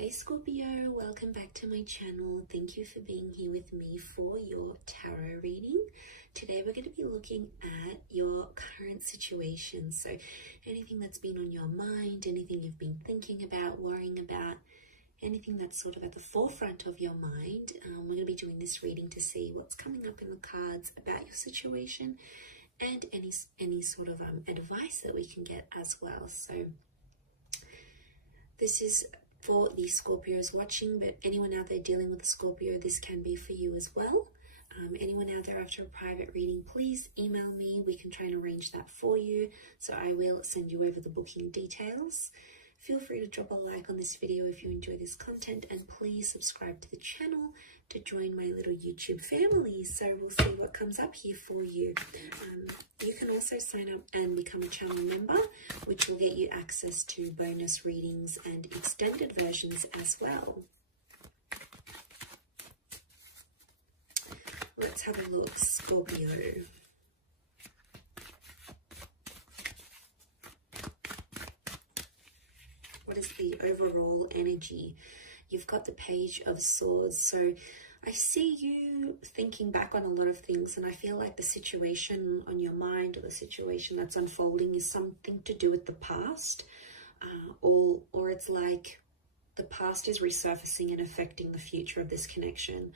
Hey Scorpio, welcome back to my channel. Thank you for being here with me for your tarot reading. Today we're going to be looking at your current situation. So anything that's been on your mind, anything you've been thinking about, worrying about, anything that's sort of at the forefront of your mind. We're going to be doing this reading to see what's coming up in the cards about your situation and any sort of advice that we can get as well. So this is for the Scorpios watching, but anyone out there dealing with a Scorpio, this can be for you as well. Anyone out there after a private reading, please email me. We can try and arrange that for you. So I will send you over the booking details. Feel free to drop a like on this video if you enjoy this content, and please subscribe to the channel to join my little YouTube family. So we'll see what comes up here for you. You can also sign up and become a channel member, which will get you access to bonus readings and extended versions as well. Let's have a look, Scorpio. What is the overall energy? You've got the Page of Swords. So I see you thinking back on a lot of things, and I feel like the situation on your mind or the situation that's unfolding is something to do with the past, or it's like the past is resurfacing and affecting the future of this connection.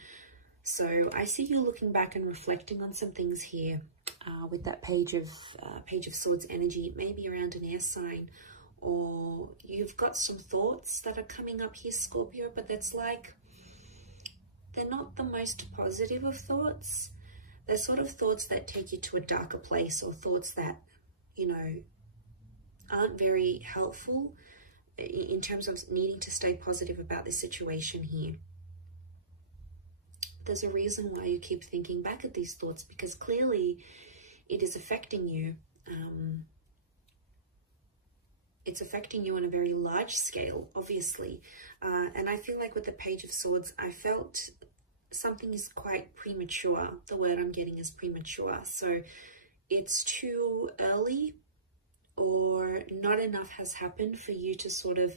So I see you looking back and reflecting on some things here with that Page of Swords energy. It may be around an air sign, or you've got some thoughts that are coming up here, Scorpio, but that's like, they're not the most positive of thoughts. They're sort of thoughts that take you to a darker place, or thoughts that, you know, aren't very helpful in terms of needing to stay positive about this situation here. There's a reason why you keep thinking back at these thoughts, because clearly it is affecting you. It's affecting you on a very large scale, obviously. And I feel like with the Page of Swords, I felt something is quite premature. The word I'm getting is premature. So it's too early, or not enough has happened for you to sort of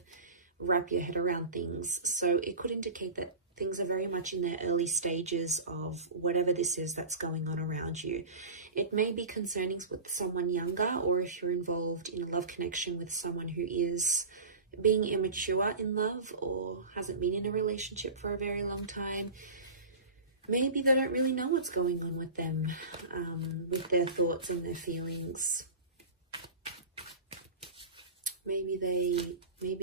wrap your head around things. So it could indicate that things are very much in their early stages of whatever this is that's going on around you. It may be concerning with someone younger, or if you're involved in a love connection with someone who is being immature in love or hasn't been in a relationship for a very long time. Maybe they don't really know what's going on with them, with their thoughts and their feelings. Maybe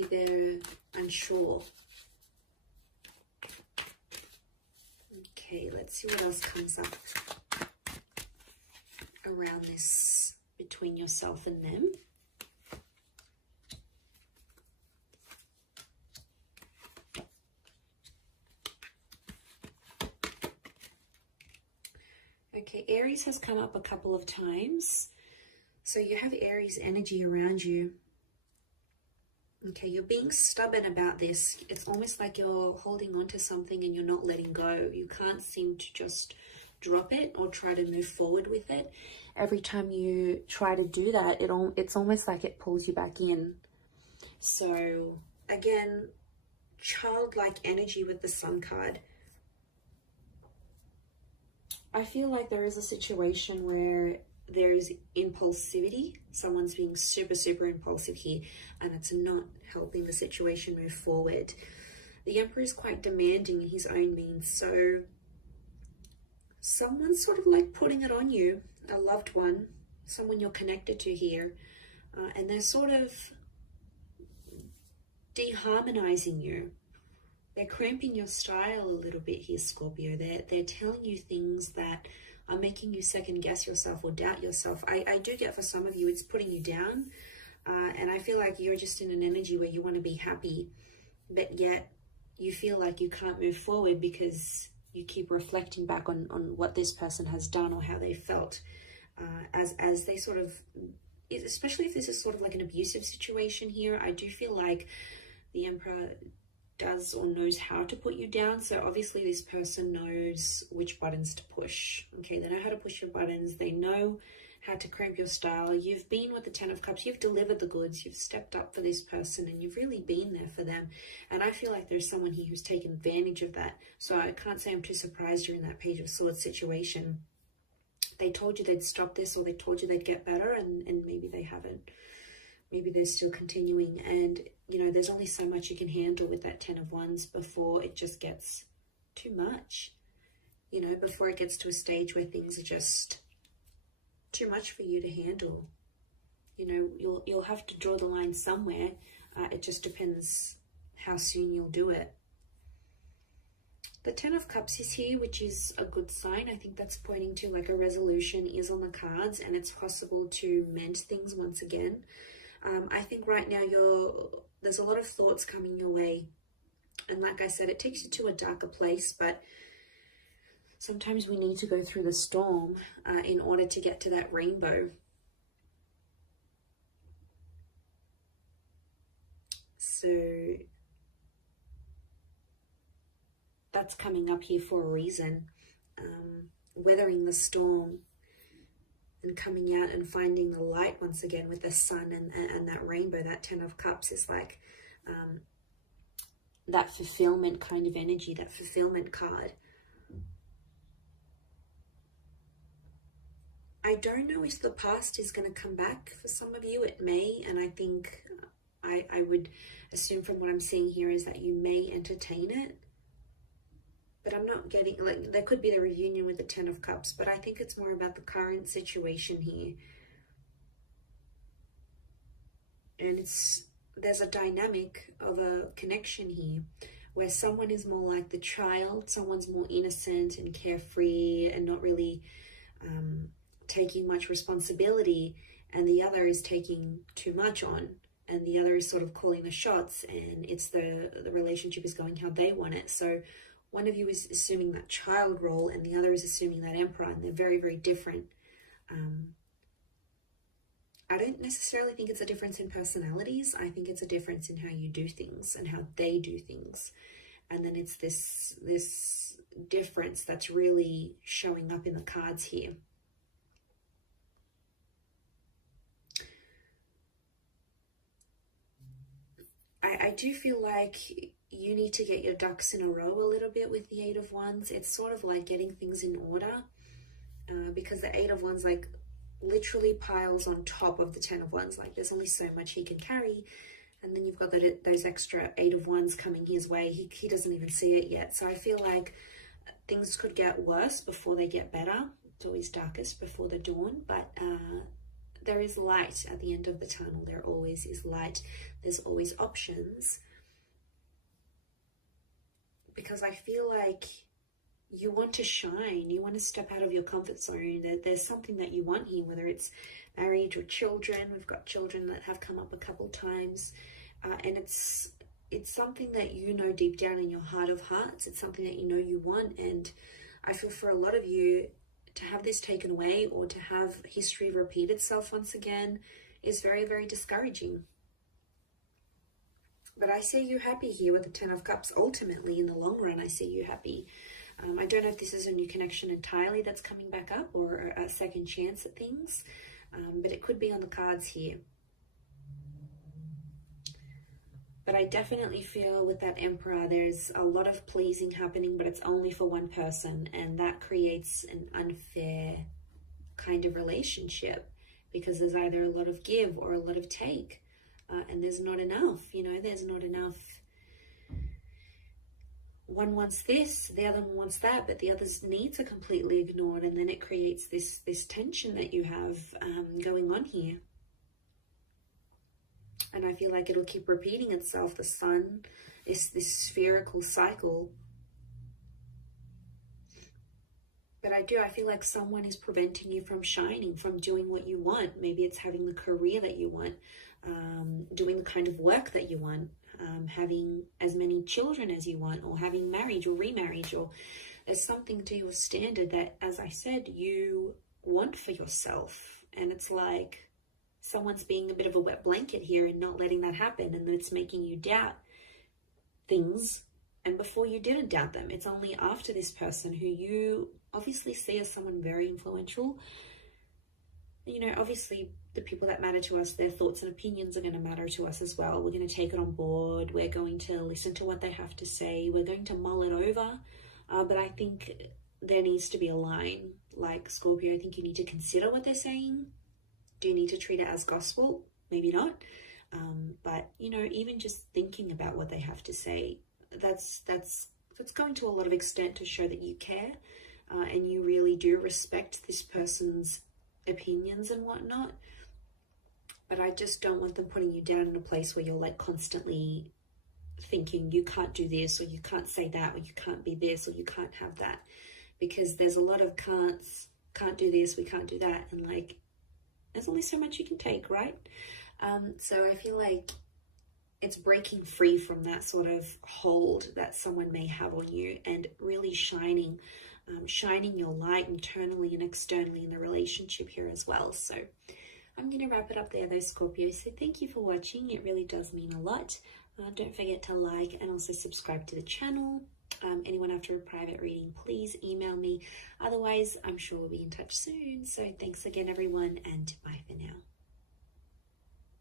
they're unsure. Okay, let's see what else comes up around this between yourself and them. Okay, Aries has come up a couple of times. So you have Aries energy around you. Okay, you're being stubborn about this. It's almost like you're holding on to something and you're not letting go. You can't seem to just drop it or try to move forward with it. Every time you try to do that, it's almost like it pulls you back in. So again, childlike energy with the Sun card. I feel like there is a situation where there is impulsivity. Someone's being super, super impulsive here, and it's not helping the situation move forward. The Emperor is quite demanding in his own means, so someone's sort of like putting it on you, a loved one, someone you're connected to here, and they're sort of deharmonizing you. They're cramping your style a little bit here, Scorpio. They're telling you things that are making you second guess yourself or doubt yourself. I do get for some of you, it's putting you down. And I feel like you're just in an energy where you want to be happy, but yet you feel like you can't move forward because you keep reflecting back on what this person has done or how they felt as they sort of, especially if this is sort of like an abusive situation here. I do feel like the Emperor does or knows how to put you down. So obviously this person knows which buttons to push. Okay, they know how to push your buttons. They know had to cramp your style. You've been with the Ten of Cups. You've delivered the goods. You've stepped up for this person and you've really been there for them. And I feel like there's someone here who's taken advantage of that. So I can't say I'm too surprised you're in that Page of Swords situation. They told you they'd stop this, or they told you they'd get better, and maybe they haven't. Maybe they're still continuing. And, you know, there's only so much you can handle with that Ten of Wands before it just gets too much. You know, before it gets to a stage where things are just too much for you to handle. You know, you'll have to draw the line somewhere. It just depends how soon you'll do it. The Ten of Cups is here, which is a good sign. I think that's pointing to like a resolution is on the cards, and it's possible to mend things once again. I think right now there's a lot of thoughts coming your way. And like I said, it takes you to a darker place, but sometimes we need to go through the storm in order to get to that rainbow. So that's coming up here for a reason. Weathering the storm and coming out and finding the light once again with the sun and that rainbow. That Ten of Cups is like that fulfillment kind of energy, that fulfillment card. I don't know if the past is going to come back. For some of you it may, and I think I would assume from what I'm seeing here is that you may entertain it. But I'm not getting, like, there could be the reunion with the Ten of Cups, but I think it's more about the current situation here. And there's a dynamic of a connection here where someone is more like the child, someone's more innocent and carefree and not really taking much responsibility, and the other is taking too much on, and the other is sort of calling the shots, and it's the relationship is going how they want it. So one of you is assuming that child role and the other is assuming that emperor, and they're very, very different. I don't necessarily think it's a difference in personalities. I think it's a difference in how you do things and how they do things. And then it's this difference that's really showing up in the cards here. I do feel like you need to get your ducks in a row a little bit with the Eight of Wands. It's sort of like getting things in order, because the Eight of Wands like literally piles on top of the Ten of Wands. Like there's only so much he can carry, and then you've got those extra Eight of Wands coming his way. He doesn't even see it yet. So I feel like things could get worse before they get better. It's always darkest before the dawn, but there is light at the end of the tunnel. There always is light. There's always options. Because I feel like you want to shine. You want to step out of your comfort zone. There's something that you want here, whether it's marriage or children. We've got children that have come up a couple times. And it's something that you know deep down in your heart of hearts. It's something that you know you want. And I feel for a lot of you, to have this taken away or to have history repeat itself once again is very, very discouraging. But I see you happy here with the Ten of Cups. Ultimately, in the long run, I see you happy. I don't know if this is a new connection entirely that's coming back up or a second chance at things, but it could be on the cards here. But I definitely feel with that Emperor, there's a lot of pleasing happening, but it's only for one person. And that creates an unfair kind of relationship because there's either a lot of give or a lot of take. And there's not enough, you know, there's not enough. One wants this, the other one wants that, but the other's needs are completely ignored. And then it creates this tension that you have going on here. And I feel like it'll keep repeating itself. The sun is this spherical cycle. But I feel like someone is preventing you from shining, from doing what you want. Maybe it's having the career that you want, doing the kind of work that you want, having as many children as you want, or having marriage or remarriage, or there's something to your standard that, as I said, you want for yourself. And it's like someone's being a bit of a wet blanket here and not letting that happen, and it's making you doubt things. And before you didn't doubt them, it's only after this person who you obviously see as someone very influential, you know, obviously the people that matter to us, their thoughts and opinions are going to matter to us as well. We're going to take it on board. We're going to listen to what they have to say. We're going to mull it over. But I think there needs to be a line. Like Scorpio, I think you need to consider what they're saying. Do you need to treat it as gospel? Maybe not. But, you know, even just thinking about what they have to say, that's going to a lot of extent to show that you care and you really do respect this person's opinions and whatnot. But I just don't want them putting you down in a place where you're like constantly thinking you can't do this, or you can't say that, or you can't be this, or you can't have that, because there's a lot of can't do this, we can't do that, and like there's only so much you can take, right? So I feel like it's breaking free from that sort of hold that someone may have on you and really shining your light internally and externally in the relationship here as well. So I'm going to wrap it up there though, Scorpio. So thank you for watching. It really does mean a lot. Don't forget to like and also subscribe to the channel. Anyone after a private reading, please email me. Otherwise, I'm sure we'll be in touch soon. So thanks again, everyone, and bye for now.